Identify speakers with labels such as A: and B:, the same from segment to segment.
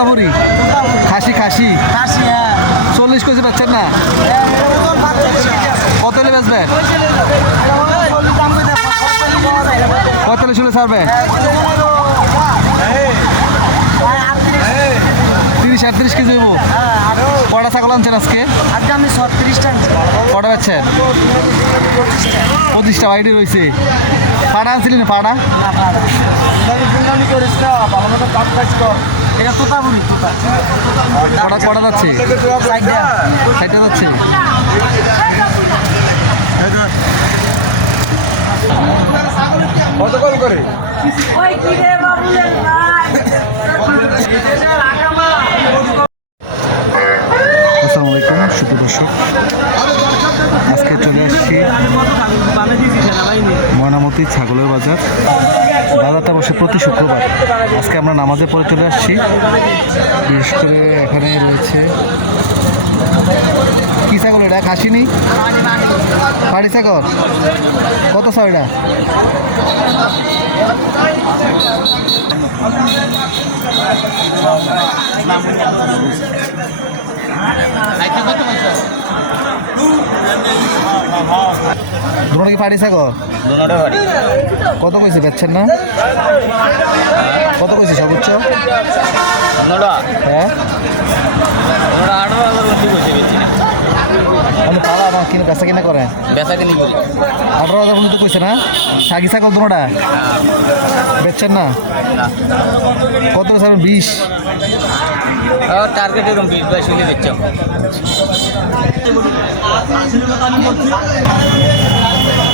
A: তোতাপুরি খাসি খাসি। চল্লিশ কেজি পাচ্ছেন না? কত হলে বেচবেন পঁয়তাল্লিশ ছাড়বে? তিরিশ আটত্রিশ কেজি হইব। কটা ছাগল আনছেন আজকে?
B: আজকে
A: কটা পাচ্ছেন পঁচিশটা বাইরে রয়েছে। পাড়া আনছিলেন পাড়া।
B: এটা তোতা বলি তোতা
A: কটা কটা যাচ্ছে
B: সাইডটা
A: সাইডটা যাচ্ছে
C: কত কল করে
D: ওই কি রে বাবুলের ভাই
A: আসসালামু আলাইকুম সুপ্রিয় দর্শক আজকে চলে আসছি ময়নামতি ছাগলের বাজার। বাজারটা বসে প্রতি শুক্রবার। আজকে আমরা নামাজে পরে চলে আসছি। বিশেষ করে এখানে রয়েছে কি ছাগল এটা? খাসিনি? পাড়ি ছাগল। কত ছয়টা দুটো কি পাড়ি কত কইছে বেচছেন না? কত কইছে সর্বোচ্চ হ্যাঁ?
C: না।
A: পালা না কিনে বেচা কিনা করেন
C: বেচা কিনি করি।
A: আঠারো হাজার মধ্যে কইছে না? সাগি ছাগল দুটোটা? বেচছেন না? কত বিশ?
C: টার্গেট এরকম বিশ বাইশ হলে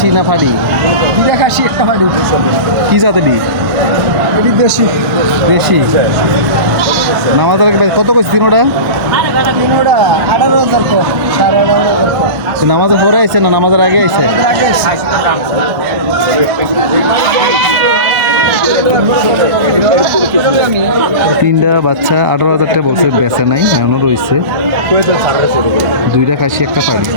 A: খাসি না ফাড়ি?
B: দুটা খাসি একটা পানি
A: কি জাতেরই
B: এটি দেশি।
A: বেশি নামাজ আগে কত কইছে তিনোটা
B: তিনোটা আঠারো হাজার তো সাড়ে আঠারো
A: নামাজের পরে আইছে না নামাজের আগে আইছে? তিনটা বাচ্চা আঠারো হাজার টাকা বছর বেচে নাই এমনও রয়েছে দুইটা খাসি একটা পাড়ি